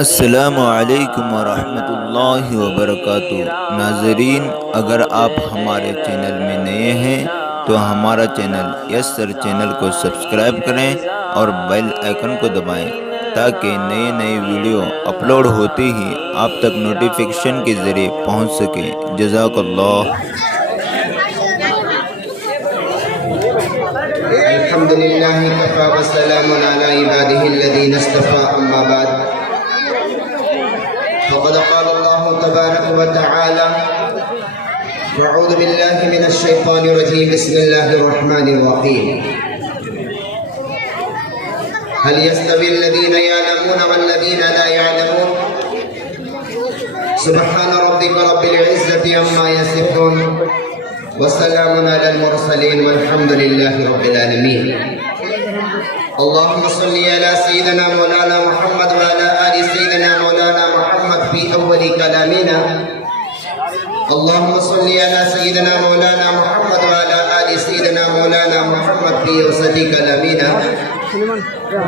السلام علیکم ورحمۃ اللہ وبرکاتہ۔ ناظرین، اگر آپ ہمارے چینل میں نئے ہیں تو ہمارا چینل یس سر چینل کو سبسکرائب کریں اور بیل آئیکن کو دبائیں تاکہ نئے ویڈیو اپلوڈ ہوتے ہی آپ تک نوٹیفیکیشن کے ذریعے پہنچ سکے۔ جزاک اللہ۔ الحمد للہ کفا وسلام علی عبادہ الذین اصطفى اما بعد فقد قال اللہ تبارک وتعالی اعوذ باللہ من الشیطان الرجیم بسم اللہ الرحمن الرحیم هل يستوي الذين يعلمون والذين لا يعلمون سبحان ربك رب العزة عما يصفون وسلام على المرسلين والحمد لله رب العالمين اللهم صل على سيدنا مولانا محمد وعلى آل سيدنا مولانا محمد في أول كلامنا اللهم صل على سيدنا مولانا محمد وعلى آل سيدنا مولانا محمد في وسط كلامنا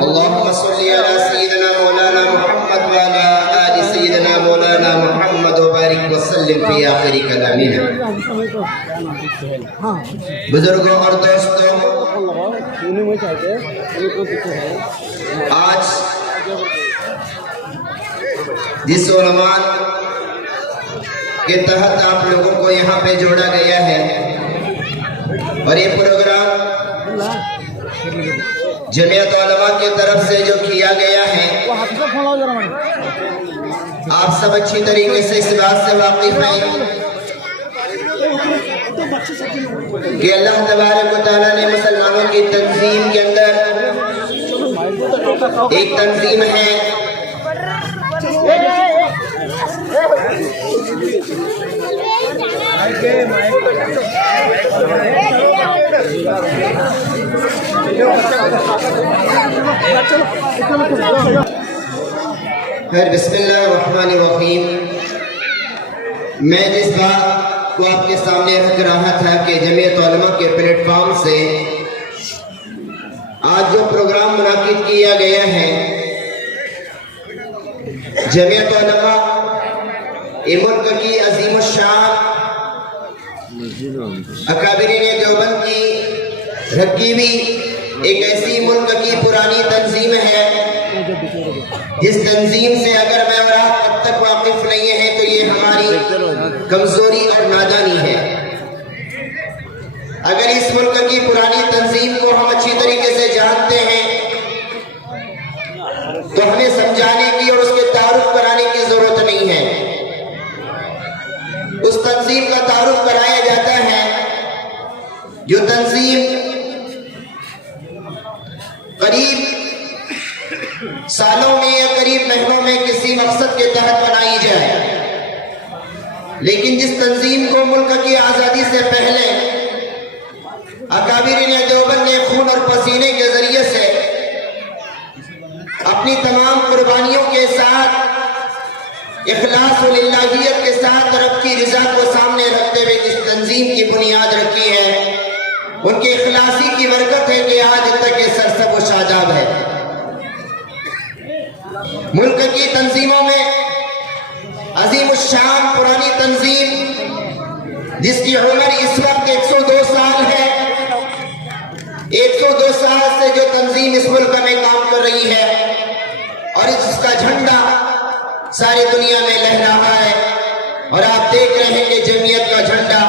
اللهم صل على سيدنا مولانا محمد وعلى آل سيدنا مولانا محمد وبارك وسلم في آخر كلامنا بزرگوں اور دوستوں، آج جس عنوان کے تحت آپ لوگوں کو یہاں پہ جوڑا گیا ہے اور یہ پروگرام جمعیت علماء کی طرف سے جو کیا گیا ہے، آپ سب اچھی طریقے سے اس بات سے واقف ہیں کہ اللہ تبارک و تعالیٰ نے مسلمانوں کی تنظیم کے اندر ایک تنظیم ہے بسم اللہ الرحمن الرحیم۔ میں جس بات کو آپ کے سامنے رکھ رہا تھا کہ جمعیت علماء کے پلیٹ فارم سے آج جو پروگرام منعقد کیا گیا ہے، جمعیت علماء ملک کی عظیم الشان اکابرین دیوبند کی رکھی ہوئی ایک ایسی ملک کی پرانی تنظیم ہے جس تنظیم سے اگر میں اور آپ اب تک واقف نہیں ہیں تو یہ ہماری کمزوری اور نادانی ہے۔ اگر اس ملک کی پرانی تنظیم کو ہم اچھی طریقے سے جانتے ہیں تو ہمیں سمجھانے کی اور اس کے تعارف کرانے کی ضرورت نہیں ہے۔ اس تنظیم کا تعارف کرایا جاتا ہے جو تنظیم قریب سالوں میں یا قریب مہینوں میں کسی مقصد کے تحت بنائی جائے، لیکن جس تنظیم کو ملک کی آزادی سے پہلے اکابرین دیوبند نے خون اور پسینے کے ذریعے سے اپنی تمام قربانیوں کے ساتھ اخلاص و للہیت کے ساتھ رب کی رضا کو سامنے رکھتے ہوئے جس تنظیم کی بنیاد رکھی ہے، ان کے اخلاصی کی برکت ہے کہ آج تک یہ سرسبز و شاداب ہے۔ ملک کی تنظیموں میں عظیم الشان پرانی تنظیم جس کی عمر اس وقت 102 سال ہے، 102 سال سے جو تنظیم اس ملک میں کام کر رہی ہے اور اس کا جھنڈا ساری دنیا میں لہرا رہا ہے، اور آپ دیکھ رہے ہیں کہ جمعیت کا جھنڈا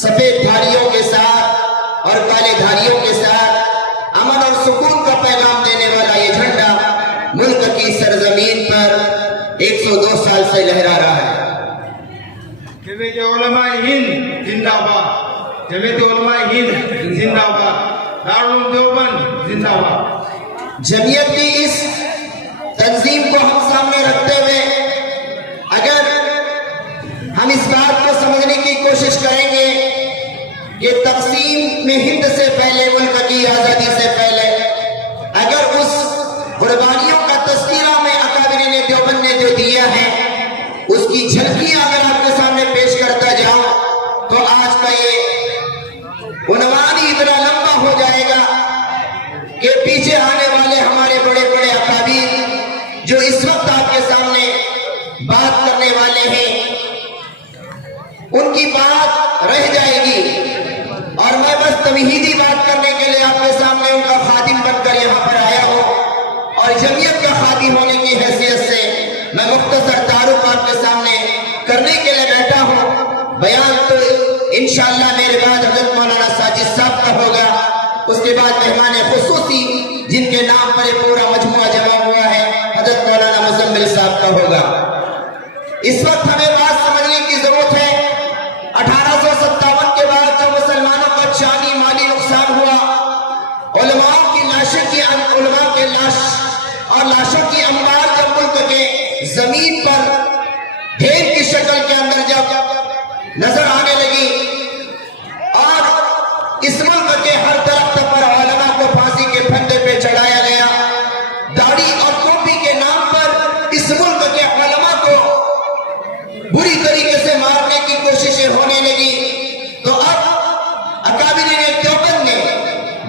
سفید دھاریوں کے ساتھ اور کالے دھاریوں کے ساتھ امن اور سکون کا پیغام دینے والا یہ جھنڈا ملک کی سرزمین پر 102 سال سے لہرا رہا ہے۔ جمعیت علماء ہند زندہ باد، جمعیت علماء ہند زندہ باد، دارالعلوم دیوبند زندہ باد۔ جمعیت کی اس تنظیم کو ہم سامنے رکھتے ہوئے اگر ہم اس بات کو سمجھنے کی کوشش کریں گے کہ تقسیم میں ہند سے پہلے، ملک کی آزادی سے پہلے اگر اس قربانیوں کا تذکرہ میں اکابرین دیوبند نے جو دیا ہے اس کی جھلکیاں اگر آپ کے سامنے پیش کرتا جاؤں تو آج کا یہ عنوان ہی اتنا لمبا ہو جائے گا کہ پیچھے آنے والے ہمارے بڑے بڑے اکابر جو اس وقت آپ کے سامنے بات کرنے والے ہیں ان کی بات رہ جائے گی، اور میں بس تمہیدی بات کرنے کے لیے آپ کے سامنے ان کا خادم بن کر یہاں پر آیا ہوں، اور جمعیت کا خادم ہونے کی حیثیت سے میں مختصر تعارف آپ کے سامنے کرنے کے لیے بیٹھا ہوں۔ بیان تو انشاءاللہ میرے بعد حضرت مولانا ساجد صاحب کا ہوگا، اس کے بعد مہمان خصوصی جن کے نام پر یہ پورا مجموعہ جمع ہوا ہے حضرت مولانا مزمل صاحب کا ہوگا۔ اس وقت ہمیں بات سمجھنے کی ضرورت ہے، 1857 کے بعد جو مسلمانوں کا جانی مالی نقصان ہوا، علماء کے لاش اور لاشوں کی انبار جب ملک کے زمین پر ڈھیر کی شکل کے اندر جب نظر آنے لگی، اور اس ملک کے ہر درخت پر علماء کو پھانسی کے پھندے پہ چڑھایا گیا، داڑھی اور ٹوپی کے نام پر اس ملک کے علماء کو بری طریقے سے مارنے کی کوششیں ہونے لگی، تو اب اکابرین دیوبند نے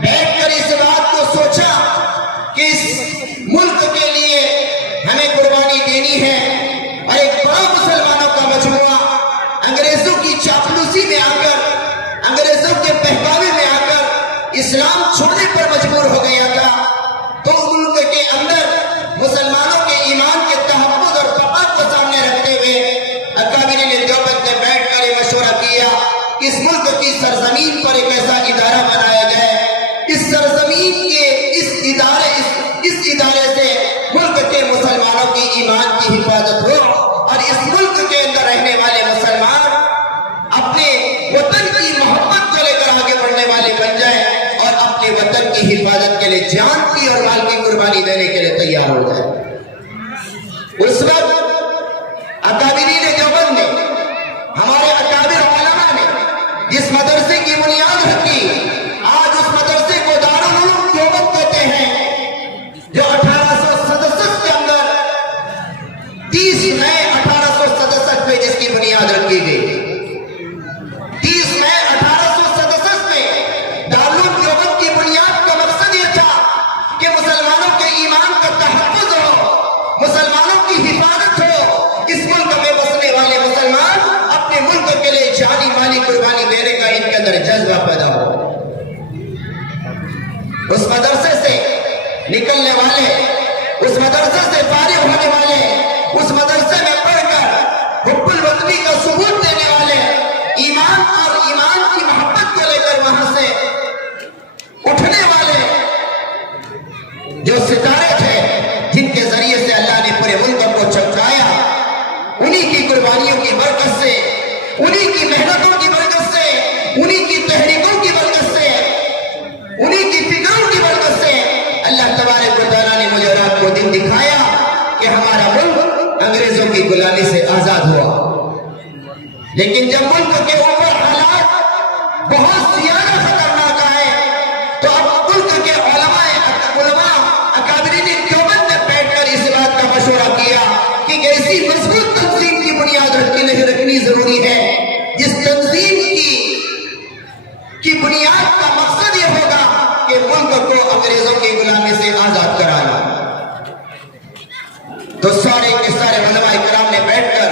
بیٹھ کر اس بات کو سوچا کہ اس ملک کے لیے ہمیں قربانی دینی ہے، اور ایک بڑا مسلمانوں کا مجموعہ انگریزوں کی چاپلوسی میں آ کر، انگریزوں کے بہکاوے میں آ کر اسلام چھوڑنے پر مجبور ہو گیا تھا، تو ملک کے اندر مسلمانوں کے ایمان کے تحفظ اور بقا کو سامنے رکھتے ہوئے اکابرین دیوبند نے بیٹھ کر یہ مشورہ کیا کہ اس ملک کی سرزمین پر ایک ایسا ادارہ بنایا جائے، اس سرزمین کے اس ادارے سے ملک کے مسلمانوں کی ایمان کی حفاظت ہو، اور اس ملک کے اندر رہنے والے مسلمان اپنے وطن کی محبت کو لے کر آگے بڑھنے والے بن جائیں، اور اپنے وطن کی حفاظت کے لیے جان کی اور مال کی قربانی دینے کے لیے تیار ہو جائے۔ اس وقت اکابرین دیوبند نے، ہمارے اکابر علماء نے جس مدرسے کی بنیاد رکھی، آج اس مدرسے کو دارالعلوم دیوبند کہتے ہیں، جو 1867 کے اندر 30 مئی 1867 میں جس کی بنیاد رکھی گئی، 30 مئی 1867 میں دارالعلوم دیوبند کی بنیاد کا مقصد یہ تھا کہ مسلمانوں کے ایمان کا تحفظ ہو، مسلمانوں کی حفاظت ہو، اس ملک میں بسنے والے مسلمان اپنے ملک کے لیے جانی مالی قربانی دینے کا ان کے اندر جذبہ پیدا ہو۔ اس مدرسے سے نکلنے والے، اس مدرسے سے فارغ ہونے والے، اس مدرسے میں پڑھ کر حب الوطنی کا ثبوت دینے والے، ایمان اور ایمان کی محبت کو لے کر وہاں سے اٹھنے والے جو ستارے تھے، جن کے ذریعے سے اللہ نے پورے ملک کو چمکایا، انہی کی قربانیوں کی برکت سے، انہی کی محنتوں کی برکت سے، انہی کی تحریکوں کی برکت سے، انہی کی فکروں کی برکت سے اللہ تبارک و تعالیٰ نے مجھے رات کو دن دکھایا کہ ہمارا ملک انگریزوں کی غلامی سے آزاد ہوا۔ لیکن جب ملک کے اوپر حالات بہت زیادہ خطرناک آئے، تو اب ملک کے علماء اکابرین دیوبند نے بیٹھ کر اس بات کا مشورہ کیا کہ ایسی مضبوط تنظیم کی بنیاد رکھنی ضروری ہے، جس تنظیم کی بنیاد کا مقصد یہ ہوگا کہ ملک کو انگریزوں کی غلامی سے آزاد کرانا۔ تو سارے کے سارے علماء کرام نے بیٹھ کر،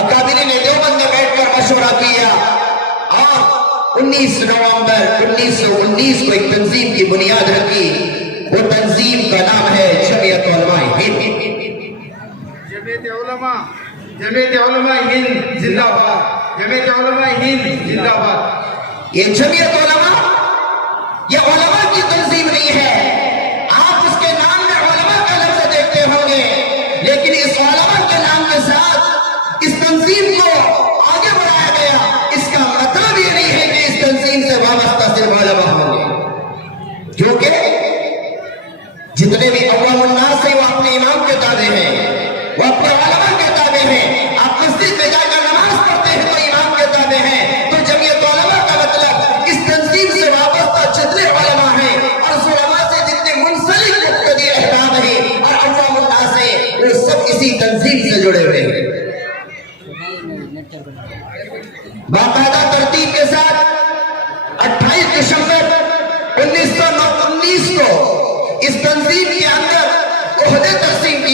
اکابرین دیوبند نے بیٹھ کر مشورہ کیا، اور 19 نومبر 1919 کو ایک تنظیم کی بنیاد رکھی۔ وہ تنظیم کا نام ہے جمعیت علماء ہند۔ جمعیت علماء ہند زندہ باد، جمعیت علماء ہند زندہ باد۔ یہ جمعیت علماء یہ علماء کی تنظیم نہیں ہے، آپ اس کے نام میں علماء کا لفظ دیکھتے ہوں گے، لیکن اس علماء کے نام کے ساتھ اس تنظیم کو آگے بڑھایا گیا۔ اس کا مطلب یہ نہیں ہے کہ اس تنظیم سے وابستہ صرف علماء ہوں گے، کیونکہ جتنے بھی عوام الناس ہیں وہ اپنے امام کے تابع ہیں، وہ اپنے علماء کے تابع ہیں۔ آپ مسجد میں جا کر نماز پڑھتے ہیں تو امام کے تابع ہیں، تو جمعیت علماء کا مطلب اس تنظیم سے وابستہ جتنے علماء ہیں اور اس علماء سے جتنے منسلک مقتدی احکام ہیں اور عوام الناس ہیں، وہ سب اسی تنظیم سے جڑے ہوئے ہیں۔ باقاعدہ ترتیب کے ساتھ 28 دسمبر 1919 کو اس تنظیم کے اندر عہدے تقسیم کیے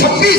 26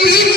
3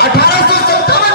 1857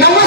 90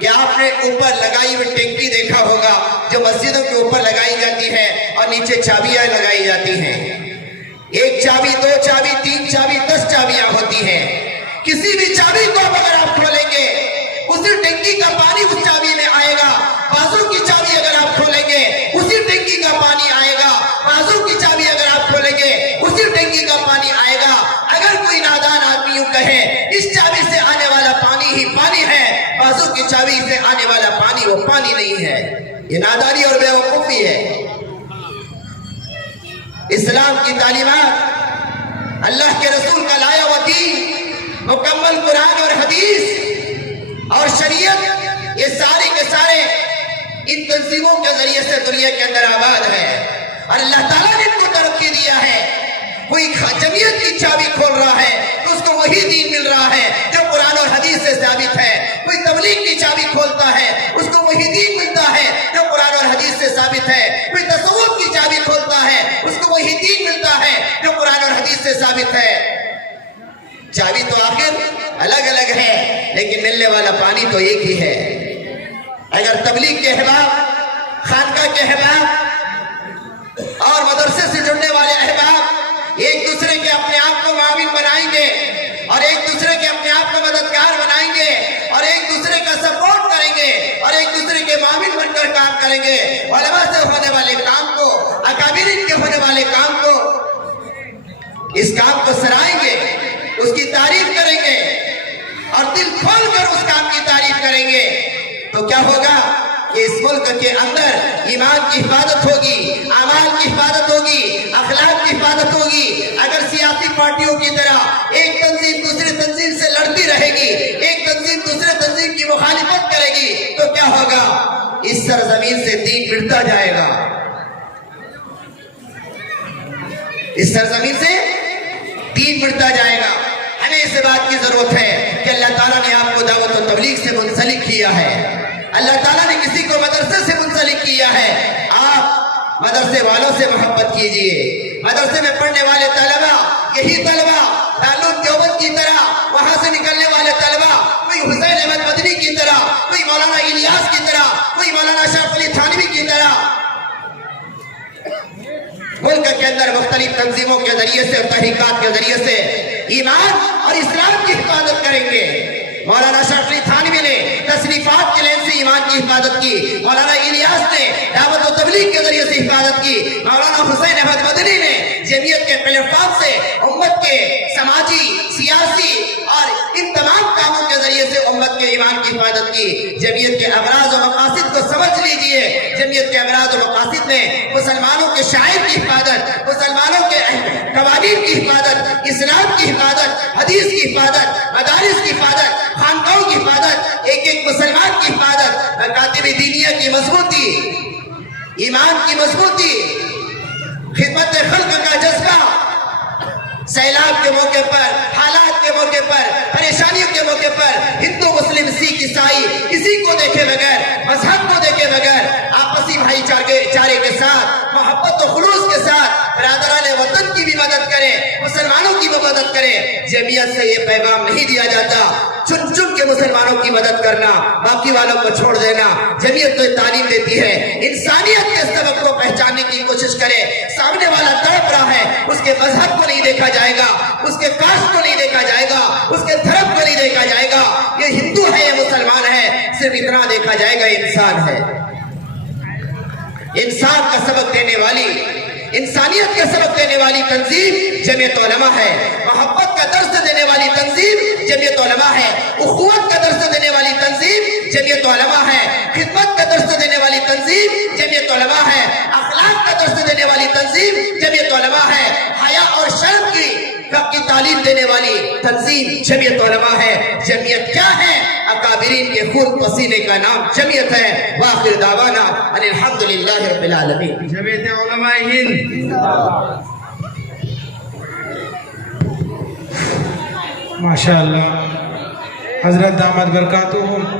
کہ آپ نے اوپر لگائی ہوئی ٹینکی دیکھا ہوگا جو مسجدوں کے اوپر لگائی جاتی ہے اور نیچے چابیاں لگائی جاتی ہیں. ایک چابی، دو چابی، تین چابی، 10 چابیاں ہوتی ہیں. کسی بھی چابی کو اگر آپ کھولیں گے اسی ٹینکی کا پانی اس چابی میں آئے گا. بازو کی چابی اگر آپ کھولیں گے اسی ٹینکی کا پانی آئے گا. بازو کی چابی اگر آپ کھولیں گے اسی ٹینکی کا پانی آئے گا. اگر کوئی نادان آدمی یوں کہے اس چابی سے آنے والا پانی ہی پانی ہے، بازو کی چابی سے آنے والا پانی وہ پانی نہیں ہے، یہ نادانی اور بیوقوفی ہے. اسلام کی تعلیمات، اللہ کے رسول کا لایا ہوا دین، مکمل قرآن اور حدیث اور شریعت، یہ سارے کے سارے ان تنظیموں کے ذریعے سے دنیا کے اندر آباد ہے اور اللہ تعالیٰ نے ان کو ترقی دیا ہے. کوئی جمعیت کی چابی کھول رہا ہے تو اس کو وہی دین مل رہا ہے جو قرآن اور حدیث سے ثابت ہے. کوئی تبلیغ کی چابی کھولتا ہے اس کو وہی دین ملتا ہے جو قرآن اور حدیث سے ثابت ہے. کوئی تصوف کی چابی کھولتا ہے اس کو وہی دین ملتا ہے جو قرآن اور حدیث سے ثابت ہے. چابی تو آخر الگ الگ ہے لیکن ملنے والا پانی تو ایک ہی ہے. اگر تبلیغ کے احباب، خانقاہ کے احباب اور مدرسے سے جڑنے والے احباب ایک دوسرے کے اپنے آپ کو معاون بنائیں گے اور ایک دوسرے کے اپنے آپ کو مددگار بنائیں گے اور ایک دوسرے کا سپورٹ کریں گے اور ایک دوسرے کے معاون بن کر کام کریں گے، علماء سے ہونے والے کام کو، اکابرین کے ہونے والے کام کو، اس کام کو سرائیں گے، اس کی تعریف کریں گے اور دل کھول کر اس کام کی تعریف کریں گے، تو کیا ہوگا کہ اس ملک کے اندر ایمان کی حفاظت ہوگی، اعمال کی حفاظت ہوگی، اخلاق کی حفاظت ہوگی. اگر سیاسی پارٹیوں کی طرح ایک تنظیم دوسری تنظیم سے لڑتی رہے گی، ایک تنظیم دوسرے تنظیم کی مخالفت کرے گی تو کیا ہوگا؟ اس سرزمین سے دین مٹتا جائے گا. اس سرزمین سے دین مٹتا جائے گا. ہمیں اس بات کی ضرورت ہے کہ اللہ تعالیٰ نے آپ کو دعوت و تبلیغ سے منسلک کیا ہے، اللہ تعالیٰ نے کسی کو مدرسے سے منسلک کیا ہے. آپ مدرسے والوں سے محبت کیجئے. مدرسے میں پڑھنے والے طلبہ، یہی طلبہ دارالعلوم دیوبند کی طرح، وہاں سے نکلنے والے طلبہ کوئی حسین احمد مدنی کی طرح، کوئی مولانا الیاس کی طرح، کوئی مولانا اشرف علی تھانوی کی طرح ملک کے اندر مختلف تنظیموں کے ذریعے سے اور تحریکات کے ذریعے سے ایمان اور اسلام کی حفاظت کریں گے. مولانا اشرف علی تھانوی نے تصنیفات کے لین سے ایمان کی حفاظت کی، مولانا الیاس نے دعوت و تبلیغ کے ذریعے سے حفاظت کی، مولانا حسین احمد مدنی نے جمعیت کے پلیٹ فارم سے امت کے سماجی، سیاسی اور ان تمام کاموں کے ذریعے سے امت کے ایمان کی حفاظت کی. جمعیت کے اغراض و مقاصد کو سمجھ لیجئے. جمعیت کے اغراض و مقاصد میں مسلمانوں کے شاعر کی حفاظت، مسلمانوں کے قوانین کی حفاظت، اسلام کی حفاظت، حدیث کی حفاظت، مدارس کی حفاظت، خانقاہوں کی حفاظت، ایک ایک مسلمان کی حفاظت، مکاتب دینیہ کی مضبوطی، ایمان کی مضبوطی، خدمت خلق کا جذبہ، سیلاب کے موقع پر، حالات کے موقع پر، پریشانیوں کے موقع پر ہندو مسلم سکھ عیسائی کسی کو دیکھے بغیر، مذہب کو دیکھے بغیر آپسی بھائی چارے کے ساتھ، محبت و خلوص کے ساتھ برادران وطن کی بھی مدد کرے، مسلمانوں کی بھی مدد کرے. جمعیت سے یہ پیغام نہیں دیا جاتا چن چن کے مسلمانوں کی مدد کرنا، باقی والوں کو چھوڑ دینا. جمعیت تو تعلیم دیتی ہے انسانیت کے سبب کو پہچاننے کی کوشش کرے. سامنے والا تڑپ رہا ہے، اس کے مذہب کو نہیں دیکھا جائے گا، اس کے کاسٹ کو نہیں دیکھا جائے گا، اس کے دھرم کو نہیں دیکھا جائے گا. یہ ہندو ہے، یہ مسلمان ہے، صرف اتنا دیکھا جائے گا انسان ہے. انسان کا سبق دینے والی، انسانیت کا سبق دینے والی تنظیم جمعیت علماء ہے. محبت کا درس دینے والی تنظیم جمعیت علماء ہے. اخوت کا درس دینے والی تنظیم جمعیت علماء ہے. خدمت کا درس دینے والی تنظیم جمعیت علماء ہے. اخلاق کا درس دینے والی تنظیم جمعیت علماء ہے. حیا اور شرم کی تعلیم دینے والی تنظیم جمعیت علماء ہے. جمعیت کیا ہے؟ اکابرین کے خون پسینے کا نام جمعیت ہے. وآخر دعوانا ان الحمدللہ رب العالمین. جمعیت علماء ہند ماشاءاللہ. حضرت دامت برکاتہم